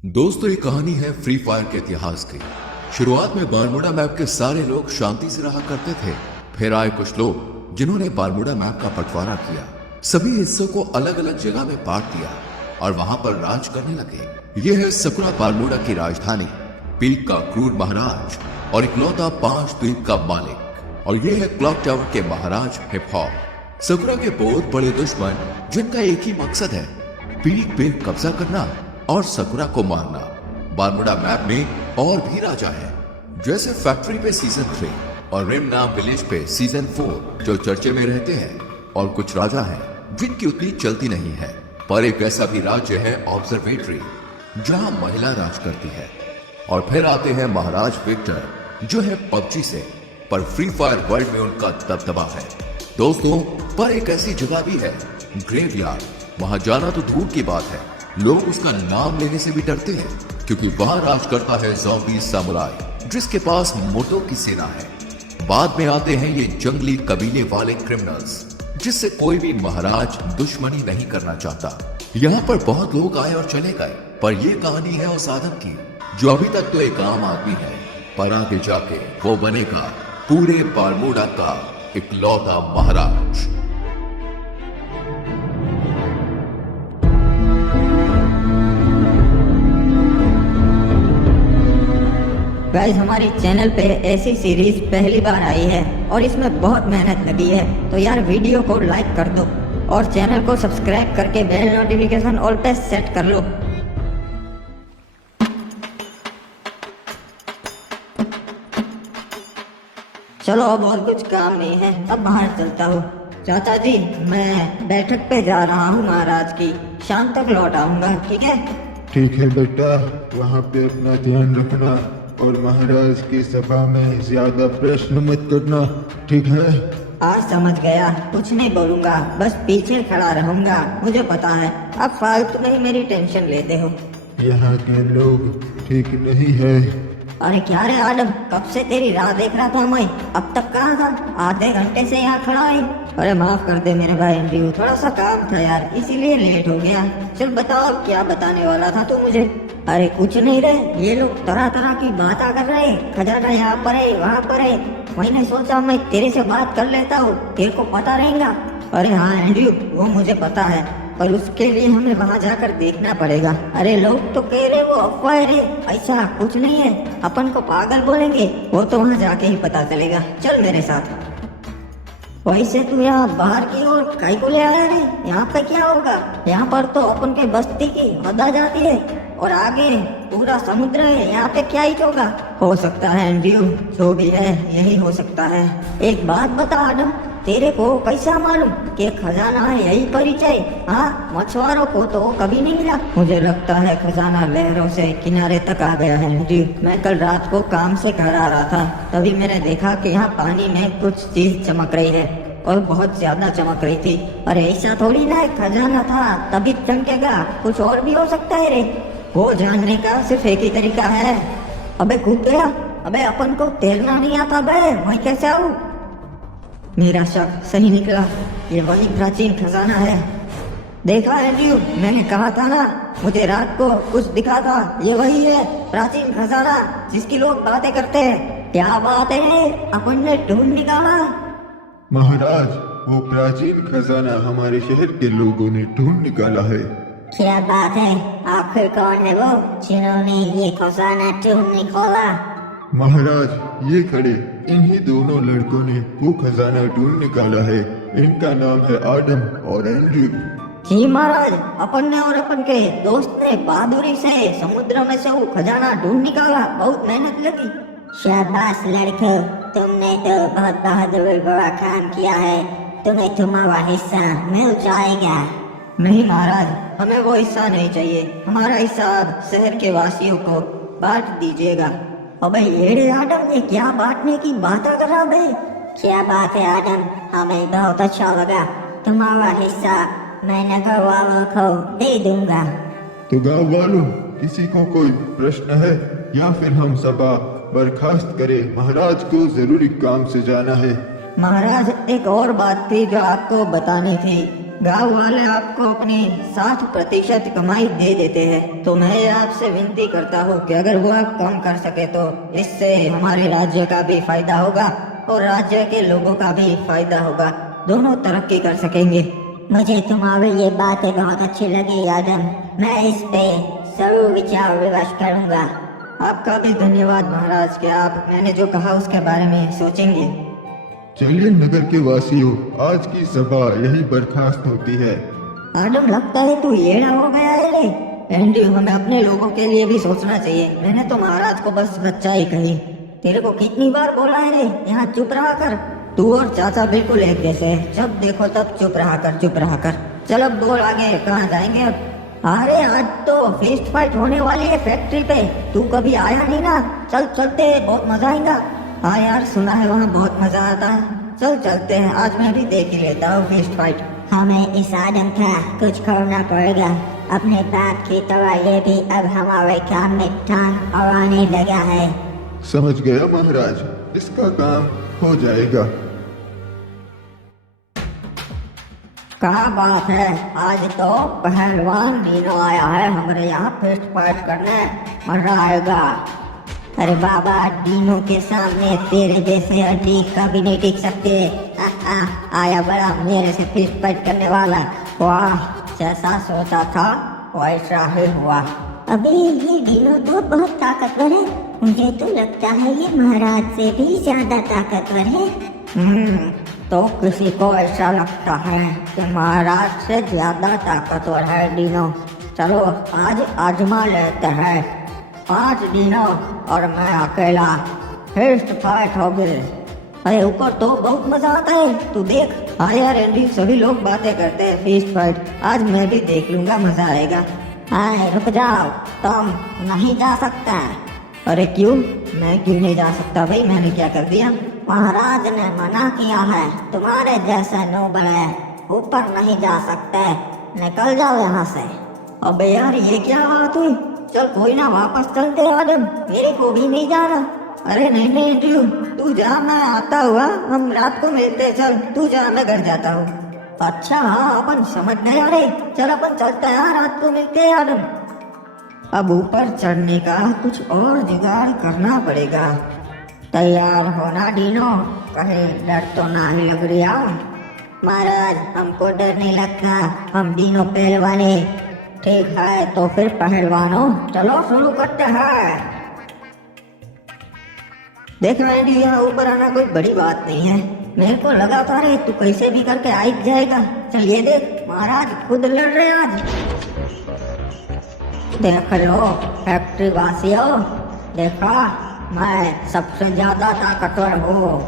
दोस्तों, ये कहानी है फ्री फायर के इतिहास की। शुरुआत में बारमूडा मैप के सारे लोग शांति से रहा करते थे। फिर आए कुछ लोग जिन्होंने बारमूडा मैप का बंटवारा किया, सभी हिस्सों को अलग अलग जगह में बांट दिया और वहां पर राज करने लगे। यह है सकुरा, बारमूडा की राजधानी, पीक का क्रूर महाराज और इकलौता 5 द्वीप का मालिक। और यह है क्लॉक टावर के महाराज हिप हॉप। सकुरा के बहुत बड़े दुश्मन जिनका एक ही मकसद है, पीक पे कब्जा करना और सकुरा को मारना। बारमूडा मैप में और भी राजा है, जैसे फैक्ट्री पे सीजन 3 और रिम नाम विलेज पे सीजन 4 जो चर्चे में रहते हैं। और कुछ राजा हैं जिनकी उतनी चलती नहीं है। पर एक ऐसा भी राज्य है ऑब्जर्वेटरी, जहां महिला राज करती है। और फिर आते हैं महाराज विक्टर, जो है पबजी से, पर फ्री फायर वर्ल्ड में उनका दबदबा है। दोस्तों, पर एक ऐसी जगह भी है, ग्रेवयार्ड। वहां जाना तो दूर की बात है, लोग उसका नाम लेने से भी डरते हैं, क्योंकि वहां राज करता है ज़ॉम्बी समुराई, जिसके पास मोटो की सेना है। बाद में आते हैं ये जंगली कबीले वाले क्रिमिनल्स, जिससे कोई भी महाराज दुश्मनी नहीं करना चाहता। यहाँ पर बहुत लोग आए और चले गए, पर ये कहानी है उस आदम की जो अभी तक तो एक आम आदमी है, पर आगे जाके वो बनेगा पूरे बारमूडा का इकलौता महाराज। गाइस, हमारी चैनल पे ऐसी सीरीज पहली बार आई है और इसमें बहुत मेहनत लगी है, तो यार वीडियो को लाइक कर दो और चैनल को सब्सक्राइब करके बेल नोटिफिकेशन ऑल पे सेट कर लो। चलो, अब और कुछ काम नहीं है, अब बाहर चलता हूँ। चाचा जी, मैं बैठक पे जा रहा हूँ महाराज की, शाम तक लौट आऊंगा, ठीक है? ठीक है बेटा, वहाँ पे अपना ध्यान रखना और महाराज की सभा में ज्यादा प्रश्न मत करना, ठीक है? आज समझ गया, कुछ नहीं बोलूंगा, बस पीछे खड़ा रहूंगा, मुझे पता है। अब फालतू नहीं मेरी टेंशन लेते हो। यहाँ के लोग ठीक नहीं है। अरे क्या रे आदम, कब से तेरी राह देख रहा था मैं, अब तक कहाँ था? आधे घंटे से यहाँ खड़ा है। अरे माफ कर दे मेरे भाई एंड्रयू, थोड़ा सा काम था यार, इसीलिए लेट हो गया। चल बताओ, क्या बताने वाला था तू मुझे? अरे कुछ नहीं रे, ये लोग तरह तरह की बातें कर रहे, खजाना यहाँ पर है, वहाँ पर है। मैंने सोचा मैं तेरे से बात कर लेता हूँ, तेरे को पता रहेगा। अरे हाँ एंड्रयू, वो मुझे पता है, पर उसके लिए हमें वहाँ जाकर देखना पड़ेगा। अरे लोग तो कह रहे वो अफवाह है रे, ऐसा कुछ नहीं है, अपन को पागल बोलेंगे, वो तो वहाँ जाके ही पता चलेगा। चल मेरे साथ। वैसे तू यहाँ बाहर की ओर काहे को ले आया रे? यहाँ पे क्या होगा? यहाँ पर तो अपन के बस्ती की हद आ जाती है और आगे पूरा समुद्र है, यहाँ पे क्या ही होगा? हो सकता है एंड्रयू, जो भी है यही हो सकता है। एक बात बता आदम, तेरे को कैसा मालूम कि खजाना है यही परिचय? हाँ, मछुआरों को तो कभी नहीं मिला। मुझे लगता है खजाना लहरों से किनारे तक आ गया है जी। मैं कल रात को काम से घर आ रहा था, तभी मैंने देखा कि यहाँ पानी में कुछ चीज चमक रही है और बहुत ज्यादा चमक रही थी। अरे ऐसा थोड़ी ना खजाना था तभी चमकेगा, कुछ और भी हो सकता है रे। वो जानने का सिर्फ एक ही तरीका है। अबे कूद गया। अबे अपन को तैरना नहीं आता बे, मैं कैसे आऊँ? मेरा शक सही निकला, ये वही प्राचीन खजाना है। देखा एंड्रयू, मैंने कहा था ना, मुझे रात को कुछ दिखा था, ये वही है प्राचीन खजाना जिसकी लोग बातें करते हैं। क्या बात है, अपन ने ढूंढ निकाला। महाराज, वो प्राचीन खजाना हमारे शहर के लोगों ने ढूंढ निकाला है। क्या बात है, आखिर कौन है वो जिन्होंने ये खजाना ढूंढ निकाला? महाराज, ये खड़े इन्हीं दोनों लड़कों ने वो खजाना ढूंढ निकाला है। इनका नाम है आदम और एंड्रयू। जी महाराज, अपन ने और अपन के दोस्त ने बहादुरी से समुद्र में से वो खजाना ढूंढ निकाला, बहुत मेहनत लगी। शाबाश लड़कों, तुमने तो बहुत बहादुर बड़ा काम किया है, तुम्हें तुम्हारा हिस्सा मिल जाएगा। नहीं महाराज, हमें वो हिस्सा नहीं चाहिए, हमारा हिस्सा आप शहर के वासियों को बांट दीजिएगा। अबे ये आदम, ये क्या बांटने की बात कर रहा बे? क्या बात है आदम, हमें बहुत अच्छा लगा, तुम्हारा हिस्सा मैं नगर वालों को दे दूंगा। तो गाँव वालों, किसी को कोई प्रश्न है या फिर हम सभा बर्खास्त करें? महाराज को जरूरी काम से जाना है। महाराज, एक और बात थी जो आपको बतानी थी। गांव वाले आपको अपनी 60% कमाई दे देते हैं, तो मैं आपसे विनती करता हूँ कि अगर वो आप कम कर सके तो इससे हमारे राज्य का भी फायदा होगा और राज्य के लोगों का भी फायदा होगा, दोनों तरक्की कर सकेंगे। मुझे तुम्हारी ये बातें बहुत अच्छी लगी आदम। मैं इस पे जरूर विचार विमर्श करूंगा। आपका भी धन्यवाद महाराज कि आप मैंने जो कहा उसके बारे में सोचेंगे। चलिए नगर के वासियों, आज की सभा यही बर्खास्त होती है। आदम, लगता है तू येड़ा हो गया है रे। एंड्रयू, हमें अपने लोगों के लिए भी सोचना चाहिए। मैंने तो महाराज को बस सच्चाई कही। तेरे को कितनी बार बोला है रे, यहाँ चुप रहा कर। तू और चाचा बिल्कुल एक जैसे हैं, जब देखो तब चुप रहा कर, चुप रहा कर। चल अब बोल आगे, कहाँ जाएंगे अब? अरे आज तो फिस्ट फाइट होने वाली है फैक्ट्री पे, तू कभी आया नहीं ना। चल चलते हैं, बहुत मजा आएगा। हाँ यार, सुना है वहाँ बहुत मजा आता है। चल चलते हैं, आज मैं भी देख ही लेता हूँ फिस्ट फाइट। हमें इस आदम का कुछ करना पड़ेगा। अपने बाप की तरह ये भी अब हमारे काम में टांग और आने लगा है। समझ गया महाराज, इसका काम हो जाएगा। क्या बात है, आज तो पहलवान डीनो आया है हमारे यहाँ फिस्ट फाइट करने, मजा आएगा। अरे बाबा, डीनो के सामने तेरे जैसे हड्डी कभी नहीं टिक सकते। आया बड़ा मेरे से फिस्ट फाइट करने वाला। वाह, जैसा सोचा था वैसा ही हुआ। अबे ये डीनो तो बहुत ताकतवर है। मुझे तो लगता है ये महाराज से भी ज्यादा ताकतवर है। तो किसी को ऐसा लगता है कि महाराज से ज्यादा ताकतवर है डीनो। चलो आज आजमा लेते हैं। 5 डीनो और मैं अकेला, फिस्ट फाइट हो गई। अरे ऊपर तो बहुत मजा आता है, तू देख। हाँ यार एंडी, सभी लोग बातें करते हैं फिस्ट फाइट, आज मैं भी देख लूंगा, मजा आएगा। हाय रुक जाओ, तुम नहीं जा सकता। अरे क्यों? मैं क्यों नहीं जा सकता भाई, मैंने क्या कर दिया? महाराज ने मना किया है, तुम्हारे जैसे नोबल है ऊपर नहीं जा सकते। निकल जाओ यहाँ से। अबे यार ये क्या बात हुई? चल कोई ना, वापस चलते आदम, मेरे को भी नहीं जा रहा। अरे नहीं नहीं एंड्रयू, तू जा, मैं आता हुआ, हम रात को मिलते। चल तू जा, मैं घर जाता हूँ। अच्छा हाँ, अपन समझ नहीं आ रहे। चल अपन चलते हैं, रात को मिलते हैं आदम। अब ऊपर चढ़ने का कुछ और जुगाड़ करना पड़ेगा। तैयार होना डीनो, कहीं डर तो ना ही लग रहा। महाराज हमको डर नहीं लगता, हम डीनो पहलवाने। ठीक है तो फिर पहलवानों, चलो शुरू करते हैं। देख एंडी, यहाँ ऊपर आना कोई बड़ी बात नहीं है। मेरे को लगा था रे तू कैसे भी करके आ ही जाएगा। चल ये देख, महाराज खुद लड़ रहे आज। देख लो फैक्ट्री वासियों, देखा मैं सबसे ज्यादा ताकतवर हूँ।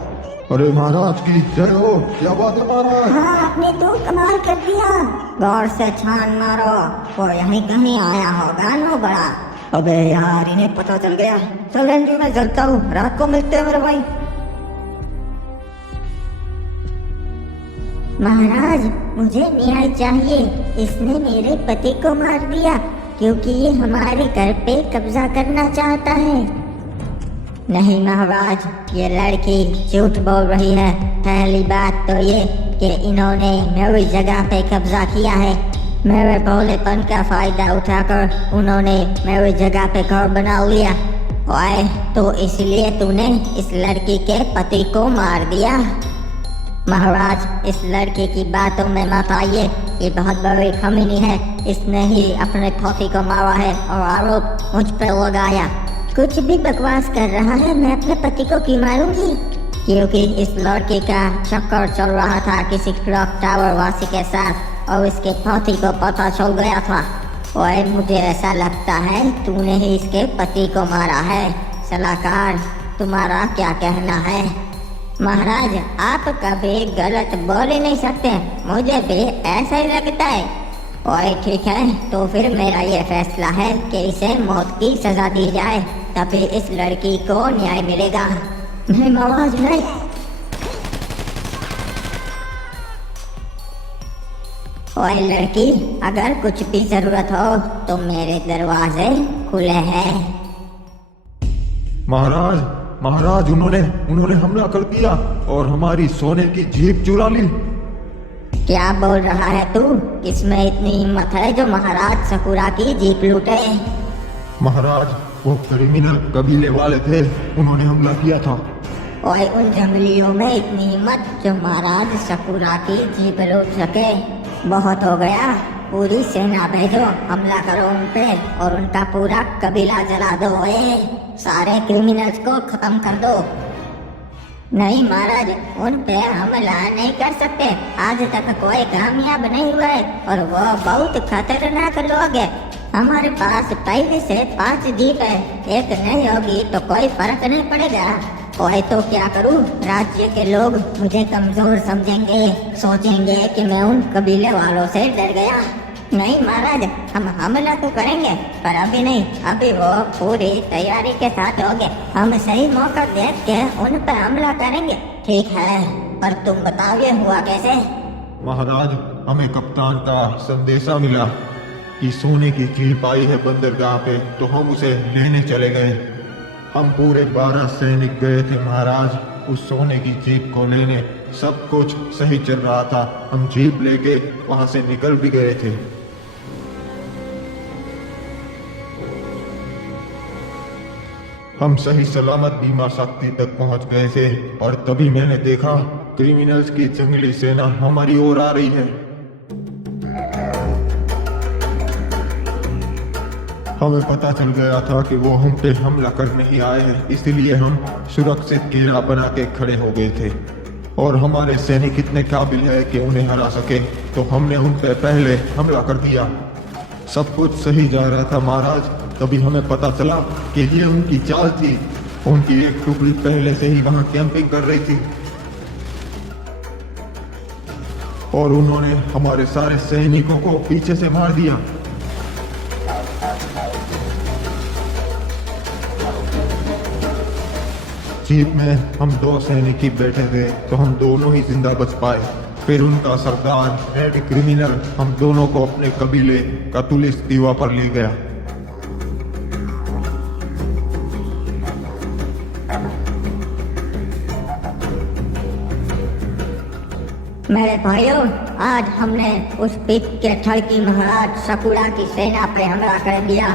अरे महाराज की जय हो, क्या बात है महाराज? हाँ आपने तो कमाल कर दिया। गौर से छान मारो, वो यहीं कहीं आया होगा नो बड़ा। अबे यार, इन्हें पता चल गया। चल एंड्रयू, मैं चलता हूँ, रात को मिलते हैं मेरे भाई। महाराज मुझे न्याय चाहिए, इसने मेरे पति को मार दिया क्योंकि ये हमारे घर पे कब्जा करना चाहता है। नहीं महाराज, ये लड़की झूठ बोल रही है। पहली बात तो ये कि इन्होंने मेरी जगह पे कब्जा किया है। मेरे भोलेपन का फायदा उठाकर उन्होंने मेरी जगह पे घर बना लिया। ओए, तो इसलिए तूने इस लड़की के पति को मार दिया। महाराज, इस लड़के की बातों में मत आइए, ये बहुत बड़ी कमीनी है। इसने ही अपने पति को मारा है और आरोप मुझ पर लगाया। कुछ भी बकवास कर रहा है, मैं अपने पति को क्यों मारूंगी? क्योंकि इस लड़के का चक्कर चल रहा था किसी क्लॉक टावर वासी के साथ और इसके पति को पता चल गया था। और मुझे ऐसा लगता है तूने ही इसके पति को मारा है। सलाहकार, तुम्हारा क्या कहना है? महाराज, आप कभी गलत बोल ही नहीं सकते, मुझे भी ऐसा ही लगता है। और ठीक है, तो फिर मेरा ये फैसला है कि इसे मौत की सजा दी जाए, तभी इस लड़की को न्याय मिलेगा। नहीं महाराज नहीं। और लड़की, अगर कुछ भी जरूरत हो तो मेरे दरवाजे खुले हैं। महाराज उन्होंने हमला कर दिया और हमारी सोने की जीप चुरा ली। क्या बोल रहा है तू? किसमें इतनी हिम्मत है जो महाराज सकुरा की जीप लूटे? महाराज, वो क्रिमिनल कबीले वाले थे, उन्होंने हमला किया था। ओए, उन जंगलियों में इतनी हिम्मत जो महाराज सकुरा की जीप लूट सके? बहुत हो गया, पूरी सेना भेजो, हमला करो उन पे और उनका पूरा कबीला जला दो। ओए, सारे क्रिमिनल्स को खत्म कर दो। नहीं महाराज, उन पे हमला नहीं कर सकते। आज तक कोई कामयाब नहीं हुआ है और वो बहुत खतरनाक लोग है। हमारे पास पहले से 5 जीप है, एक नहीं होगी तो कोई फर्क नहीं पड़ेगा। ओए, तो क्या करूं? राज्य के लोग मुझे कमजोर समझेंगे, सोचेंगे कि मैं उन कबीले वालों से डर गया। नहीं महाराज, हम हमला तो करेंगे पर अभी नहीं, अभी वो पूरी तैयारी के साथ होंगे। हम सही मौका देख के उन पर हमला करेंगे। ठीक है, पर तुम बताओ ये हुआ कैसे? महाराज, हमें कप्तान का संदेशा मिला कि सोने की जीप आई है बंदरगाह पे, तो हम उसे लेने चले गए। हम पूरे 12 सैनिक गए थे महाराज उस सोने की जीप को लेने। सब कुछ सही चल रहा था, हम जीप लेके वहां से निकल भी गए थे। हम सही सलामत बीमा शक्ति तक पहुंच गए थे और तभी मैंने देखा क्रिमिनल्स की जंगली सेना हमारी ओर आ रही है। हमें पता चल गया था कि वो हम पे हमला करने ही आए हैं, इसलिए हम सुरक्षित घेरा बना के खड़े हो गए थे। और हमारे सैनिक इतने काबिल है कि उन्हें हरा सके, तो हमने उन पे पहले हमला कर दिया। सब कुछ सही जा रहा था महाराज, तभी हमें पता चला कि ये उनकी चाल थी। उनकी एक टुकड़ी पहले से ही वहां कैंपिंग कर रही थी और उन्होंने हमारे सारे सैनिकों को पीछे से मार दिया। जीप में हम 2 सैनिक ही बैठे थे, तो हम दोनों ही जिंदा बच पाए। फिर उनका सरदार रेड क्रिमिनल हम दोनों को अपने कबीले कतुलिस दीवा पर ले गया। मेरे भाइयों, आज हमने उस पीक के ठड़की महाराज सकुरा की सेना पे हमला कर दिया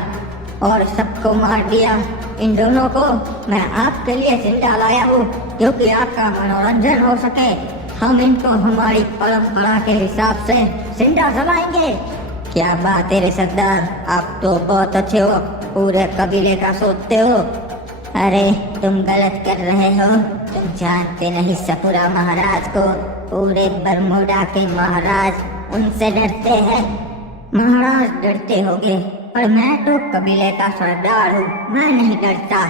और सबको मार दिया। इन दोनों को मैं आपके लिए जिंदा लाया हूँ क्योंकि आपका मनोरंजन हो सके। हम इनको हमारी परंपरा के हिसाब से जिंदा जलाएंगे। क्या बात है रे सरदार, आप तो बहुत अच्छे हो, पूरे कबीले का सोचते हो। अरे तुम गलत कर रहे हो, तुम जानते नहीं सकुरा महाराज को। पूरे बरमोडा के महाराज उनसे डरते हैं। महाराज डरते होंगे पर मैं तो कबीले का सरदार हूँ, मैं नहीं डरता।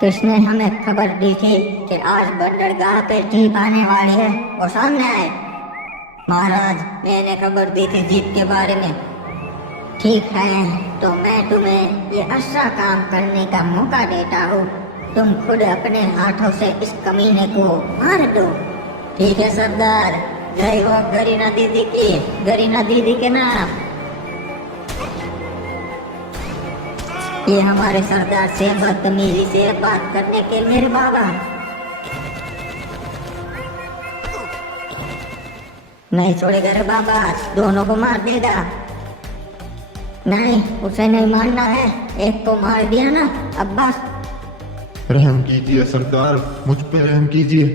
किसने हमें खबर दी थी कि आज बंदरगाह पे जीप आने वाली है? वो सामने आए। महाराज, मैंने खबर दी थी जीप के बारे में। ठीक है, तो मैं तुम्हें ये अच्छा काम करने का मौका देता हूँ। तुम खुद अपने हाथों से इस कमीने को मार दो। ठीक है सरदार, जय हो गरीना दीदी की, गरीना दीदी के नाम। ये हमारे सरदार से बदतमीजी से बात करने के मेरे बाबा। नहीं छोड़ेगा रे बाबा, दोनों को मार देगा। नहीं, उसे नहीं मारना है, एक को मार दिया ना, अब बस। रहम कीजिए सरदार, मुझ पे रहम कीजिए।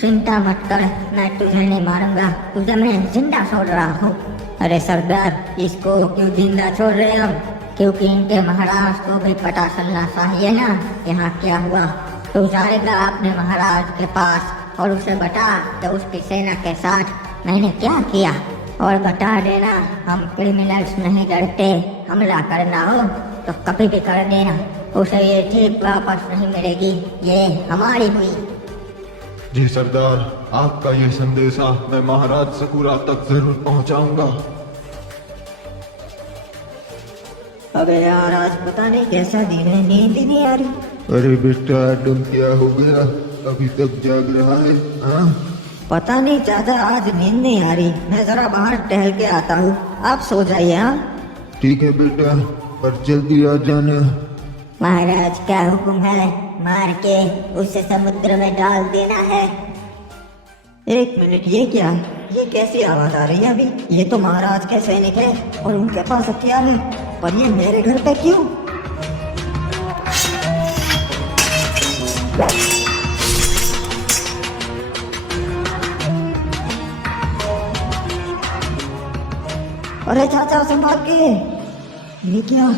चिंता मत कर, मैं तुझे नहीं मारूंगा, तुझे मैं जिंदा छोड़ रहा हूँ। अरे सरदार, इसको क्यों जिंदा छोड़ रहे हम? क्योंकि इनके महाराज को भी पता चलना चाहिए ना यहाँ क्या हुआ। तू जाएगा अपने महाराज के पास और उसे बता कि उसकी सेना के साथ मैंने क्या किया, और बता देना हम क्रिमिनल्स नहीं डरते, हमला करना हो तो कभी भी कर देना, उसे ये जीप वापस नहीं मिलेगी, ये हमारी हुई। जी सरदार, आपका ये संदेशा मैं महाराज सकुरा तक जरूर पहुंचाऊंगा। अबे यार, आज पता नहीं कैसा दिन है, नींद ही नहीं आ रही। अरे बेटा, तुम क्या हो गया, अभी तक जाग रहा है? हाँ, पता नहीं चाचा, आज नींद नहीं आ रही, मैं जरा बाहर टहल के आता हूँ, आप सो जाइए। हाँ ठीक है बेटा, पर जल्दी आ जाना। महाराज का हुक्म है, मार के उसे समुद्र में डाल देना है। एक मिनट, ये क्या है? ये कैसी आवाज आ रही है अभी? ये तो महाराज के सैनिक है और उनके पास हथियार है, पर ये मेरे घर पे क्यों? अरे चाचा संभाल के! ये क्या?